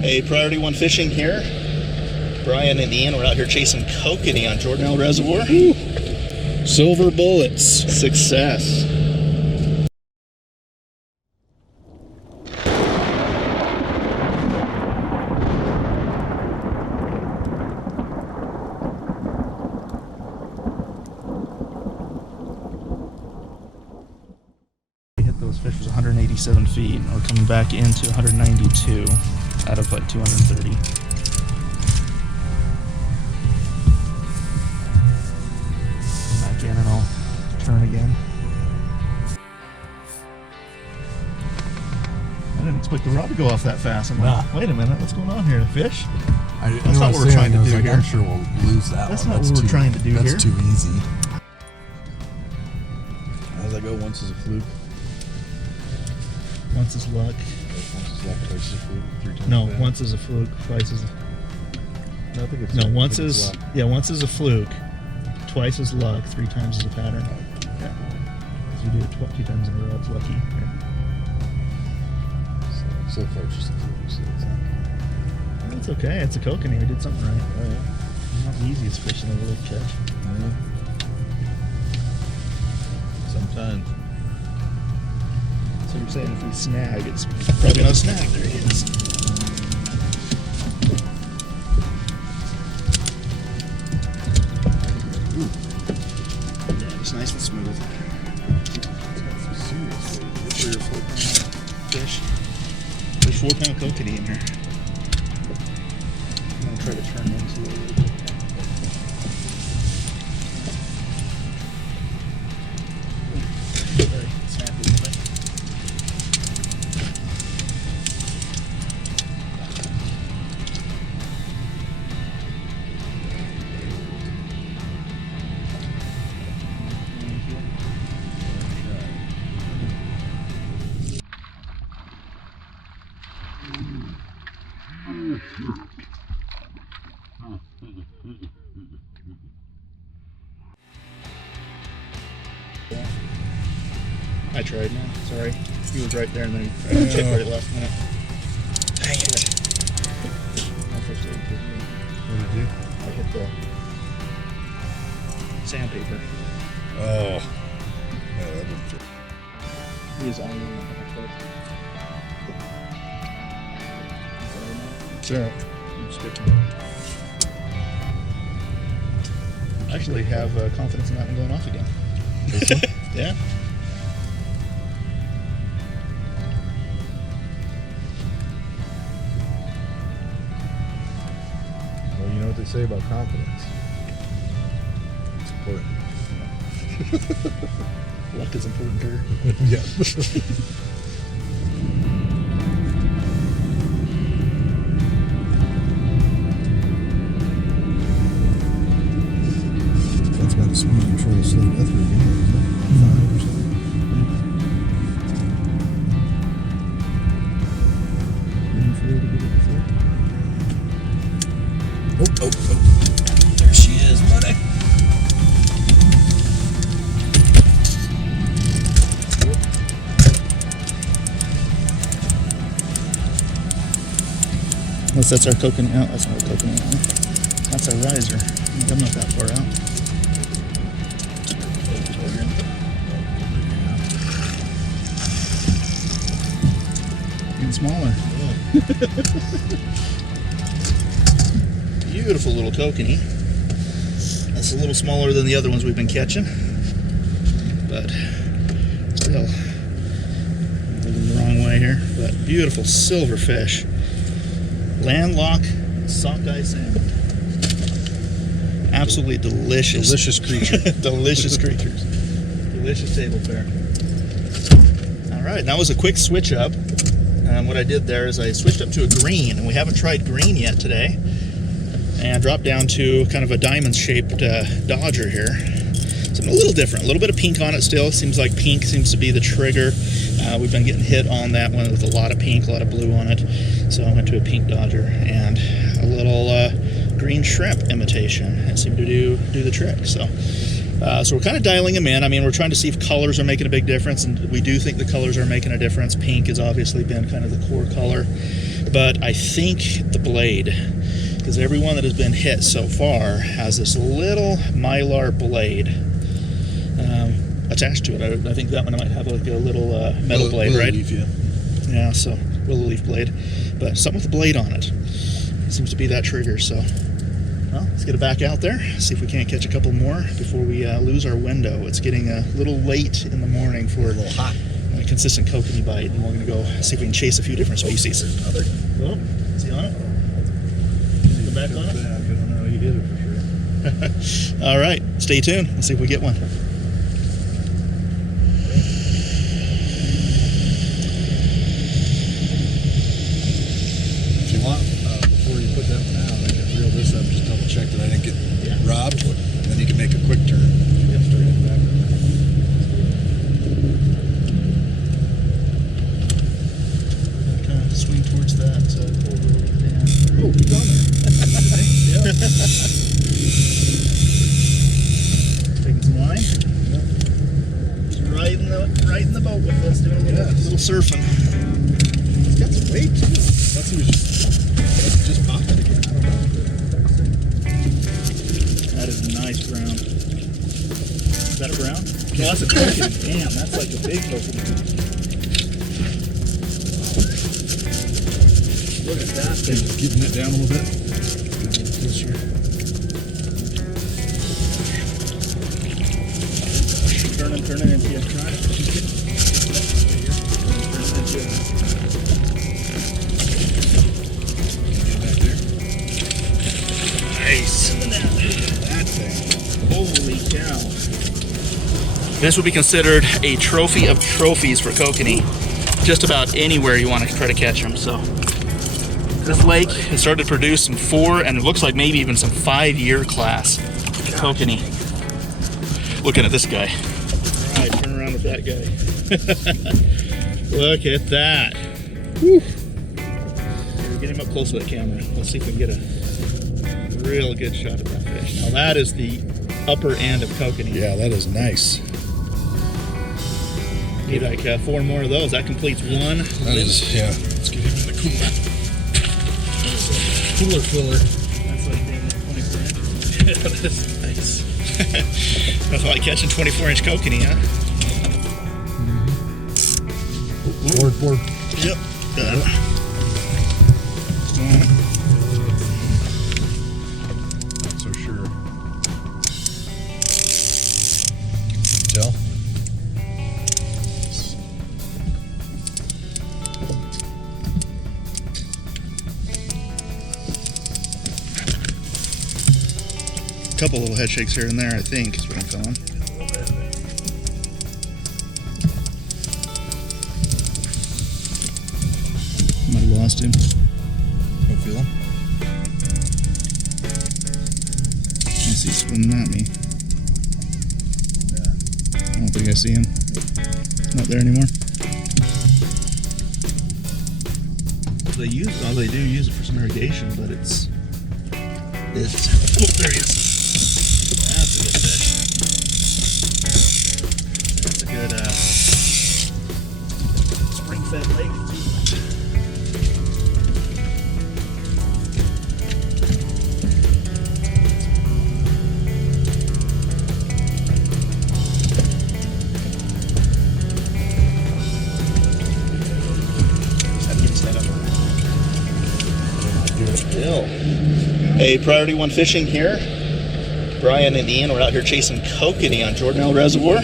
Hey, Priority One Fishing here. Bryan and Ian, we're out here chasing kokanee on Jordanelle Reservoir. Woo. Silver bullets. Success. We hit those fish was 187 feet. We're coming back into 192 out of like 230. Back in and I'll turn again. I didn't expect the rod to go off that fast. I'm like, wait a minute, what's going on here? The fish? That's not what we're trying to do here. I'm sure we'll lose that one. That's not what we're trying to do here. That's too easy. How's that go? Once is a fluke. Once is luck. Once is luck, twice is a fluke, 3 times. No, bad. once is a fluke, twice is. No, I think it's No, luck. once I think it's is luck. once is a fluke, twice is luck, 3 times is a pattern. Yeah, because you do it 2 times in a row, it's lucky. Yeah. So far it's just a fluke, so it's not. It's okay. It's a kokanee. We did something right. Oh, yeah. Not the easiest fish in the world to catch. Yeah. Sometimes. So you're saying if we snag, it's probably not a snag. There he is. Ooh. Yeah, it's nice and smooth. Seriously. Look for your 4-pound fish. There's 4-pound kokanee in here. I'm gonna try to turn into a little bit. Very snappy with it. I tried, man. Sorry. He was right there and then he chipped right at last minute. Dang it. My first aid kit. What did you do? I hit the sandpaper. Oh. Yeah, that didn't fit. He is on the foot. Sure. I'm sticking. I actually have confidence in that one going off again. Yeah. Well, you know what they say about confidence. It's important. Luck is important too. Yeah. That's about the speed control of slow death rig, isn't it? 5 or something. Oh. There she is, buddy. Unless that's our kokanee. Oh, that's not a kokanee. That's our riser. I'm not that far out. Getting smaller. Beautiful little kokanee. That's a little smaller than the other ones we've been catching, but still moving the wrong way here. But beautiful silver fish. Landlocked sockeye salmon. Absolutely delicious. Delicious creature. Delicious creatures. Delicious table fare. All right, that was a quick switch up. What I did there is I switched up to a green, and we haven't tried green yet today. And dropped down to kind of a diamond-shaped Dodger here. Something a little different. A little bit of pink on it still. Seems like pink seems to be the trigger. We've been getting hit on that one with a lot of pink, a lot of blue on it. So I went to a pink Dodger and a little green shrimp imitation. It seemed to do the trick. So So we're kind of dialing them in. I mean, we're trying to see if colors are making a big difference, and we do think the colors are making a difference. Pink has obviously been kind of the core color, but I think the blade, because every one that has been hit so far has this little mylar blade attached to it. I think that one might have like a little metal blade, right? Leaf, yeah. Yeah, so willow leaf blade, but something with a blade on it. Seems to be that trigger, so well, let's get it back out there, see if we can't catch a couple more before we lose our window. It's getting a little late in the morning for a consistent kokanee bite, and we're going to go see if we can chase a few different species. Oh, is he on it? Is he go back on it? I don't know, he hit it for sure. All right, stay tuned. Let's see if we get one. If you want, before you put that one out, I can reel this up, just double check that I didn't get robbed, and then you can make a quick turn. Yep, straight in the back. Kind of swing towards that over the dam. Oh, he's on there. Yep. Taking some line. Just right in the boat with us, doing a little surfing. It's got some weight too. Unless he was just popped it again. I don't know. That is a nice brown. Is that a brown? No, that's a kokanee. Damn, that's like a big kokanee. Look at that thing. Just getting it down a little bit. Turning into you. Try it. Back there. Nice. That thing. Holy cow. This would be considered a trophy of trophies for kokanee. Just about anywhere you want to try to catch them. So this lake has started to produce some 4 and it looks like maybe even some 5-year class kokanee. Looking at this guy. All right, turn around with that guy. Look at that. Whew. Here, get him up close with that camera. Let's see if we can get a real good shot at that fish. Now that is the upper end of kokanee. Yeah, that is nice. Need like 4 more of those. That completes one. That is, yeah. Let's get him in the cooler. Cooler filler. That's like being 24 inch. Yeah, that is nice. That's like catching 24-inch kokanee, huh? Board. Yep. Got it. Not so sure. Tell? A couple little head shakes here and there, I think, is what I'm feeling. Might have lost him. Don't feel him? I see he's swimming at me. Yeah. I don't think I see him. Not there anymore. They do use it for some irrigation, but it's oh, there he is. That's a good fish. That's a good spring-fed lake. Hey, Priority 1 Fishing here. Bryan and Ian, we're out here chasing kokanee on Jordanelle Reservoir.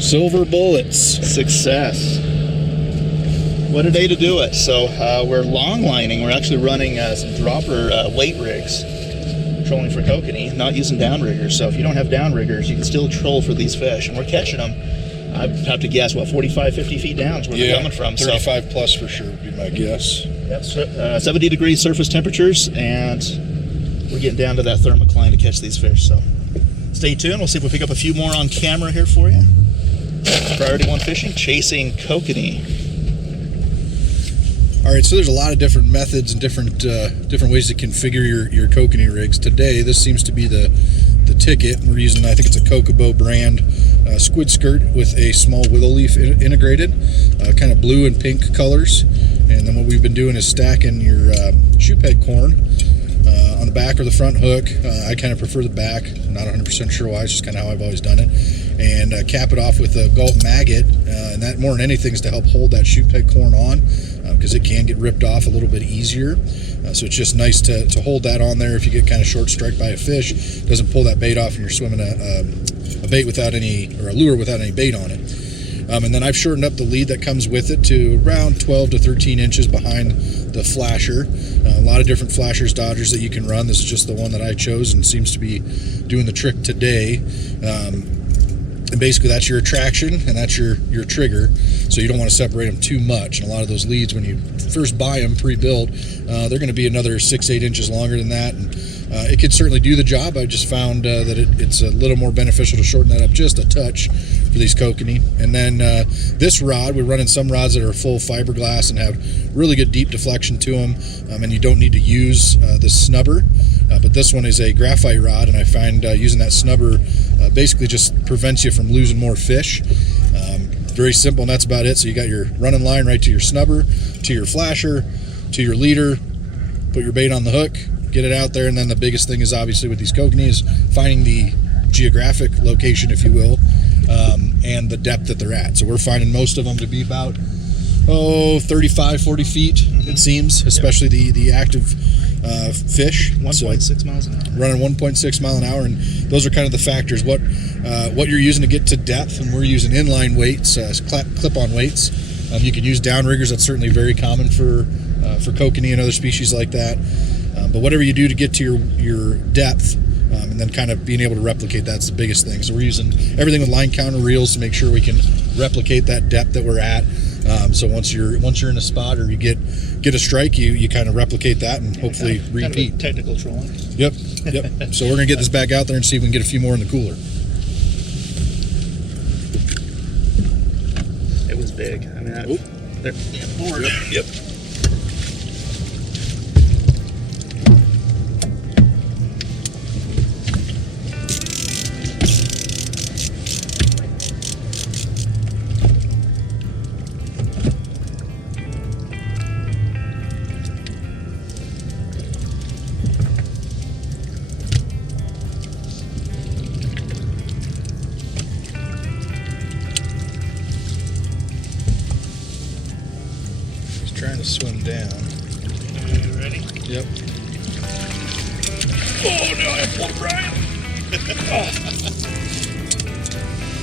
Silver bullets. Success. What a day to do it. So we're long lining. We're actually running some dropper weight rigs, trolling for kokanee, not using downriggers. So if you don't have downriggers, you can still troll for these fish. And we're catching them, I have to guess, 45, 50 feet down is where they're coming from. 35 plus for sure would be my guess. Yep, 70 degree surface temperatures, and we're getting down to that thermocline to catch these fish. So stay tuned. We'll see if we pick up a few more on camera here for you. Priority 1 Fishing, chasing kokanee. All right, so there's a lot of different methods and different ways to configure your kokanee rigs. Today, this seems to be the the ticket. We're using, I think it's a Kokanee brand squid skirt with a small willow leaf integrated, kind of blue and pink colors. And then what we've been doing is stacking your shoe peg corn on the back or the front hook. I kind of prefer the back. I'm not 100% sure why. It's just kind of how I've always done it. And cap it off with a gulp maggot, and that more than anything is to help hold that shoe peg corn on, because it can get ripped off a little bit easier. So it's just nice to hold that on there if you get kind of short striked by a fish. It doesn't pull that bait off and you're swimming a bait without any, or a lure without any bait on it. And then I've shortened up the lead that comes with it to around 12 to 13 inches behind the flasher. A lot of different flashers, dodgers that you can run. This is just the one that I chose and seems to be doing the trick today. And basically that's your attraction and that's your trigger, so you don't want to separate them too much. And a lot of those leads, when you first buy them pre-built, they're going to be another 6-8 inches longer than that, and it could certainly do the job. I just found that it's a little more beneficial to shorten that up just a touch for these kokanee. And then this rod, we're running some rods that are full fiberglass and have really good deep deflection to them, and you don't need to use the snubber. But this one is a graphite rod, and I find using that snubber basically just prevents you from losing more fish. Very simple, and that's about it. So you got your running line right to your snubber, to your flasher, to your leader, put your bait on the hook, get it out there, and then the biggest thing is obviously with these kokanee is finding the geographic location, if you will, and the depth that they're at. So we're finding most of them to be about 35, 40 feet, it seems, especially the active fish. 1.6 miles an hour. Running 1.6 mile an hour, and those are kind of the factors. What you're using to get to depth, and we're using inline weights, clip-on weights. You can use downriggers. That's certainly very common for kokanee and other species like that. But whatever you do to get to your depth, and then kind of being able to replicate, that's the biggest thing. So we're using everything with line counter reels to make sure we can replicate that depth that we're at. So once you're in a spot or you get a strike, you kind of replicate that and hopefully repeat. Kind of technical trolling. Yep. So we're gonna get this back out there and see if we can get a few more in the cooler. It was big. I mean, board. Yep. Trying to swim down. Are you ready? Yep. Oh no, I pulled Bryan.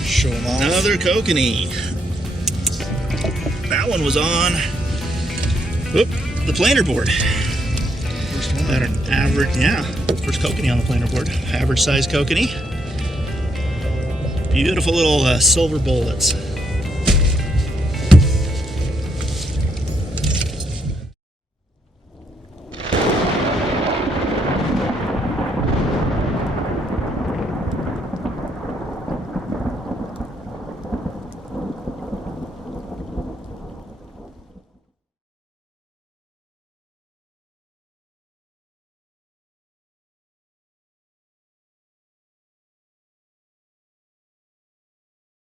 Show him off. Another kokanee. That one was on the planer board. First one. About an average, first kokanee on the planer board. Average size kokanee. Beautiful little silver bullets.